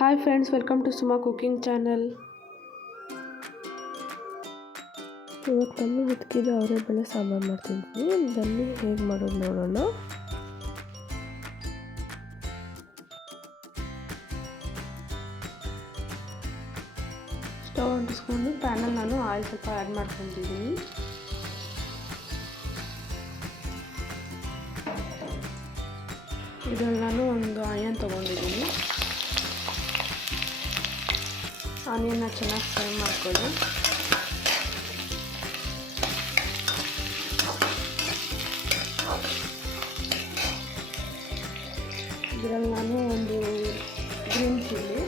Hi friends, welcome to Suma cooking channel. ಇವತ್ತು ನಾನು ಹುದುಕಿದ ಅವರೆಬೇಳೆ ಸಾಂಬಾರು ಮಾಡ್ತಿದ್ದೀನಿ. ಬನ್ನಿ ಹೇಗೆ ಮಾಡೋದು ನೋಡೋಣ. ಸ್ಟವ್ ಅಂಟಿಸ್ಕೊಂಡು ಪ್ಯಾನಲ್ಲಿ ನಾನು ಆಯಿಲ್ ಸ್ವಲ್ಪ ಆ್ಯಡ್ ಮಾಡ್ಕೊತಿದ್ದೀನಿ. ಇದರಲ್ಲಿ ನಾನು ಒಂದು ಆನಿಯನ್ ತೊಗೊಂಡಿದ್ದೀನಿ. ಆನಿಯನ್ನ ಚೆನ್ನಾಗಿ ಫ್ರೈ ಮಾಡ್ಕೊಳ್ಳಿ. ಇದರಲ್ಲಿ ನಾನು ಒಂದು green chilli,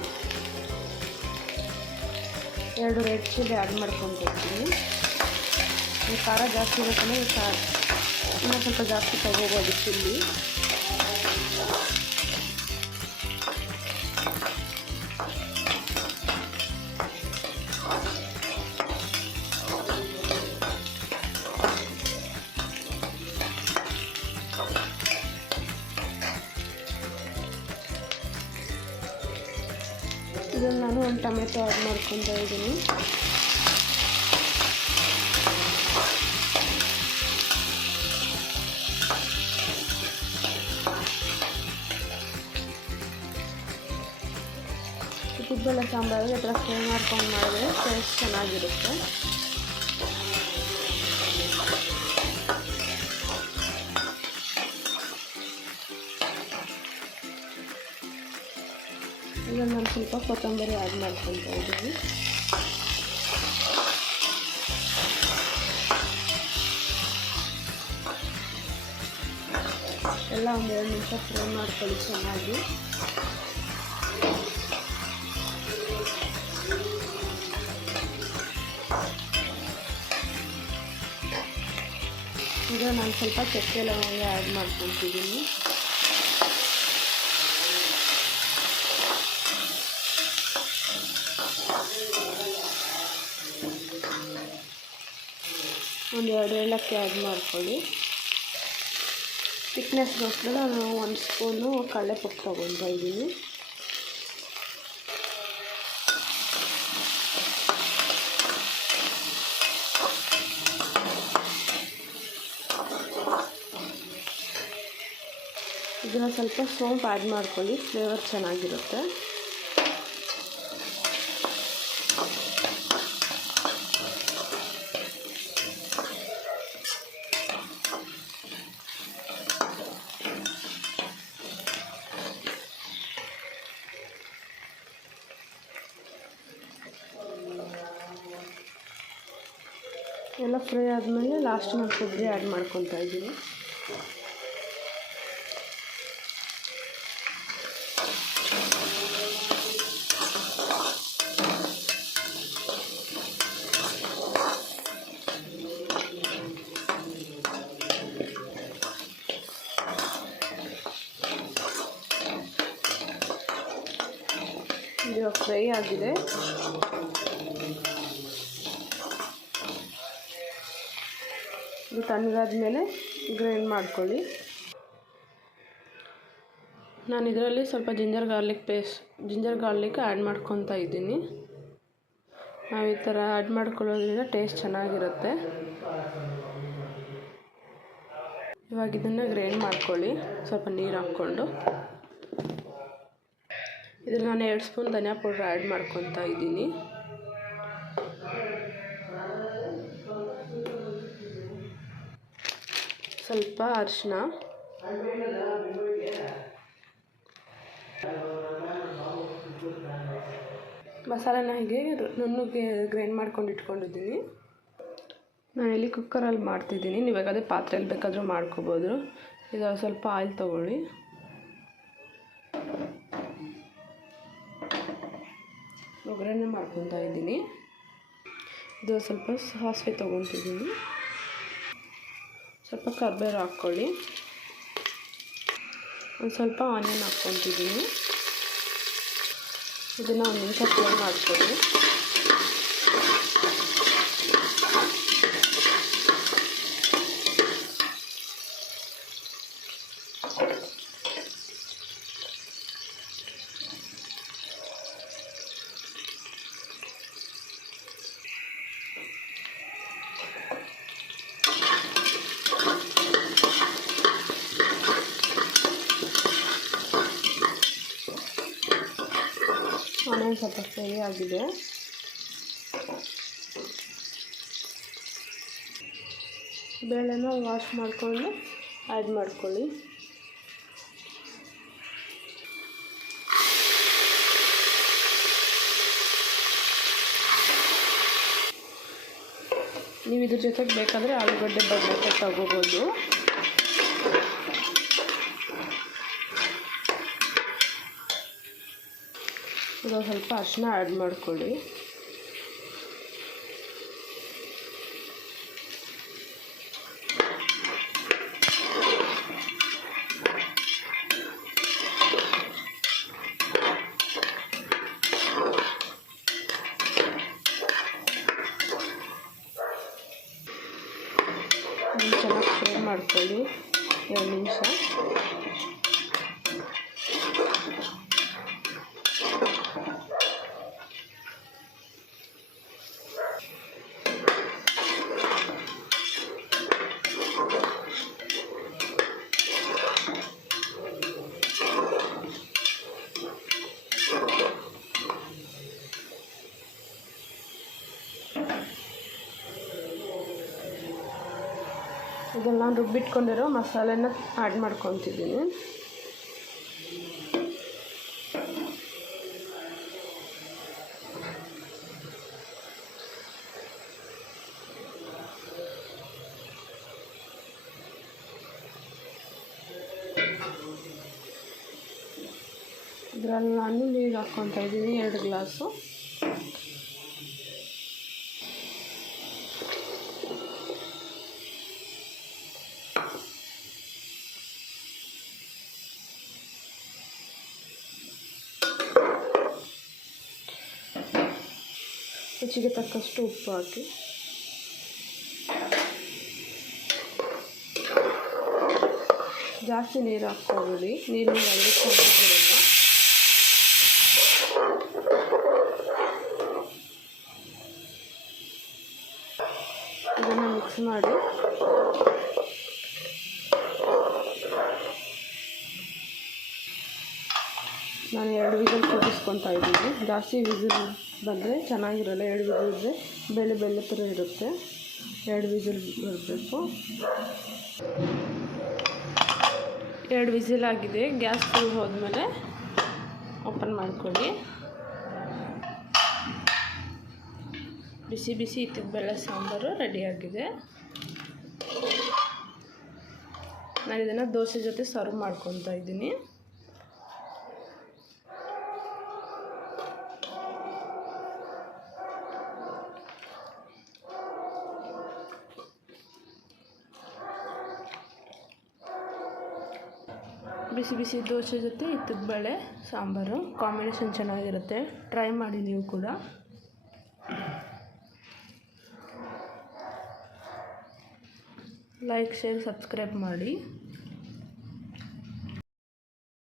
2 red chilli add ಮಾಡ್ಕೊತಿದ್ದೀನಿ. ಈ ಖಾರ ಜಾಸ್ತಿ ಇರುತ್ತಂದರೆ ಇನ್ನೂ ಸ್ವಲ್ಪ ಜಾಸ್ತಿ ತಗೋಬೋದು ಚಿಲ್ಲಿ. ಇದನ್ನು ನಾನು ಒಂದು ಟೊಮೆಟೊ ಆ್ಯಡ್ ಮಾಡ್ಕೊತಾ ಇದ್ದೀನಿ. ಉದ್ದಿನಬೇಳೆ ಸಾಂಬಾರು ಈ ಥರ ಫ್ರೈ ಮಾಡ್ಕೊಂಡು ಮಾಡಿದ್ರೆ ಟೇಸ್ಟ್ ಚೆನ್ನಾಗಿರುತ್ತೆ. ಇದನ್ನು ನಾನು ಸ್ವಲ್ಪ ಕೊತ್ತಂಬರಿ ಆ್ಯಡ್ ಮಾಡ್ಕೊತಾ ಇದ್ದೀನಿ. ಎಲ್ಲ ಒಂದು 2 ನಿಮಿಷ ಫ್ರೈ ಮಾಡ್ಕೊಳ್ಳಿ ಚೆನ್ನಾಗಿ. ಈಗ ನಾನು ಸ್ವಲ್ಪ ಚಕ್ಕೆ ಲವಂಗ ಆ್ಯಡ್ ಮಾಡ್ಕೊತಿದ್ದೀನಿ. ಒಂದು 2 ಏಲಕ್ಕಿ ಆ್ಯಡ್ ಮಾಡ್ಕೊಳ್ಳಿ. ಥಿಕ್ನೆಸ್ಗೋಸ್ಕರ ನಾನು 1 ಸ್ಪೂನು ಕಡಲೆಪಪ್ಪು ತೊಗೊತಾ ಇದ್ದೀನಿ. ಇದನ್ನು ಸ್ವಲ್ಪ ಸೋಂಪು ಆ್ಯಡ್ ಮಾಡ್ಕೊಳ್ಳಿ, ಫ್ಲೇವರ್ ಚೆನ್ನಾಗಿರುತ್ತೆ. ಎಲ್ಲ ಫ್ರೈ ಆದಮೇಲೆ ಲಾಸ್ಟ್ ನಾನು ಕೊಬ್ಬರಿ ಆ್ಯಡ್ ಮಾಡ್ಕೊತಾ ಇದ್ದೀನಿ. ಇದು ಫ್ರೈ ಆಗಿದೆ. ಇದು ತಣ್ಣಗಾದ್ಮೇಲೆ ಗ್ರೈಂಡ್ ಮಾಡ್ಕೊಳ್ಳಿ. ನಾನು ಇದರಲ್ಲಿ ಸ್ವಲ್ಪ ಜಿಂಜರ್ ಗಾರ್ಲಿಕ್ ಆ್ಯಡ್ ಮಾಡ್ಕೊತಾ ಇದ್ದೀನಿ. ನಾವು ಈ ಥರ ಆ್ಯಡ್ ಮಾಡ್ಕೊಳ್ಳೋದ್ರಿಂದ ಟೇಸ್ಟ್ ಚೆನ್ನಾಗಿರುತ್ತೆ. ಇವಾಗ ಇದನ್ನು ಗ್ರೈಂಡ್ ಮಾಡ್ಕೊಳ್ಳಿ ಸ್ವಲ್ಪ ನೀರು ಹಾಕ್ಕೊಂಡು. ಇದ್ರಲ್ಲಿ ನಾನು 2 ಸ್ಪೂನ್ ಧನಿಯಾ ಪೌಡ್ರ್ ಆ್ಯಡ್ ಮಾಡ್ಕೊತಾ ಇದ್ದೀನಿ. ಸ್ವಲ್ಪ ಅರಿಶಿನ, ಮಸಾಲೆನ ಹೀಗೆ ನುಣ್ಣಗೆ ಗ್ರೈಂಡ್ ಮಾಡ್ಕೊಂಡು ಇಟ್ಕೊಂಡಿದ್ದೀನಿ. ನಾನಿಲ್ಲಿ ಕುಕ್ಕರಲ್ಲಿ ಮಾಡ್ತಿದ್ದೀನಿ. ನೀವು ಬೇಕಾದರೆ ಪಾತ್ರೆಯಲ್ಲಿ ಬೇಕಾದರೂ ಮಾಡ್ಕೋಬೋದು. ಇದು ಸ್ವಲ್ಪ ಆಯಿಲ್ ತೊಗೊಳ್ಳಿ. ಒಗ್ಗರಣೆ ಮಾಡ್ಕೊತಾ ಇದ್ದೀನಿ. ಇದು ಸ್ವಲ್ಪ ಸಾಸಿವೆ ತೊಗೊತಿದ್ದೀನಿ. ಸ್ವಲ್ಪ ಕರಿಬೇವು ಹಾಕ್ಕೊಳ್ಳಿ. ಒಂದು ಸ್ವಲ್ಪ ಆನಿಯನ್ ಹಾಕ್ಕೊತಿದ್ದೀನಿ. ಇದನ್ನು 1 ನಿಮಿಷ ಫ್ರೈ ಮಾಡ್ಕೊಳ್ಳಿ. ಆನಿಯನ್ ಸ್ವಲ್ಪ ಫ್ರೈ ಆಗಿದೆ. ಬೇಳೆನ ವಾಶ್ ಮಾಡಿಕೊಂಡು ಆ್ಯಡ್ ಮಾಡ್ಕೊಳ್ಳಿ. ನೀವು ಇದ್ರ ಜೊತೆಗೆ ಬೇಕಾದರೆ ಆಲೂಗಡ್ಡೆ ಬದನೆಕಾಯಿ ತಗೋಬೋದು. ಇವಾಗ ಸ್ವಲ್ಪ ಅರಿಶಿನ ಆ್ಯಡ್ ಮಾಡ್ಕೊಳ್ಳಿ. ಚೆನ್ನಾಗಿ ಫ್ರೈ ಮಾಡ್ಕೊಳ್ಳಿ 2 ನಿಮಿಷ. ಇದೆಲ್ಲ ರುಬ್ಬಿಟ್ಕೊಂಡಿರೋ ಮಸಾಲೆನ ಆ್ಯಡ್ ಮಾಡ್ಕೊತಿದ್ದೀನಿ. ಇದರಲ್ಲಿ ನಾನು ನೀರು ಹಾಕ್ಕೊತಾ ಇದ್ದೀನಿ 2 ಗ್ಲಾಸು. ರುಚಿಗೆ ತಕ್ಕಷ್ಟು ಉಪ್ಪು ಹಾಕಿ. ಜಾಸ್ತಿ ನೀರು ಹಾಕ್ಕೋಬೇಡಿ, ನೀರು ಆದರೆ ಚೆನ್ನಾಗಿರಲ್ಲ. ಇದನ್ನು ಮಿಕ್ಸ್ ಮಾಡಿ ನಾನು 2 ವಿಸಿಲ್ ಕೂಗಿಸ್ಕೊತಾ ಇದ್ದೀನಿ. ಜಾಸ್ತಿ ವಿಸಿಲ್ ಬಂದರೆ ಚೆನ್ನಾಗಿರಲ್ಲ. 2 ವಿಸಿಲ್ ಇದ್ದರೆ ಬೇಳೆ ಥರ ಇರುತ್ತೆ. 2 ವಿಸಿಲ್ ಬರಬೇಕು. 2 ವಿಸಿಲ್ ಆಗಿದೆ. ಗ್ಯಾಸ್ ಫುಲ್ ಹೋದ್ಮೇಲೆ ಓಪನ್ ಮಾಡ್ಕೊಳ್ಳಿ. ಬಿಸಿ ಬಿಸಿ ಇತ್ತಿದ ಬೇಳೆ ಸಾಂಬಾರು ರೆಡಿಯಾಗಿದೆ. ನಾನು ಇದನ್ನು ದೋಸೆ ಜೊತೆ ಸರ್ವ್ ಮಾಡ್ಕೊತಾ ಇದ್ದೀನಿ. ಬಿಸಿ ಬಿಸಿ ದೋಸೆ ಜೊತೆ ಇತ್ತಿದ ಬೇಳೆ ಸಾಂಬಾರು ಕಾಂಬಿನೇಷನ್ ಚೆನ್ನಾಗಿರುತ್ತೆ. ಟ್ರೈ ಮಾಡಿ ನೀವು ಕೂಡ. ಲೈಕ್, ಶೇರ್, ಸಬ್ಸ್ಕ್ರೈಬ್ ಮಾಡಿ.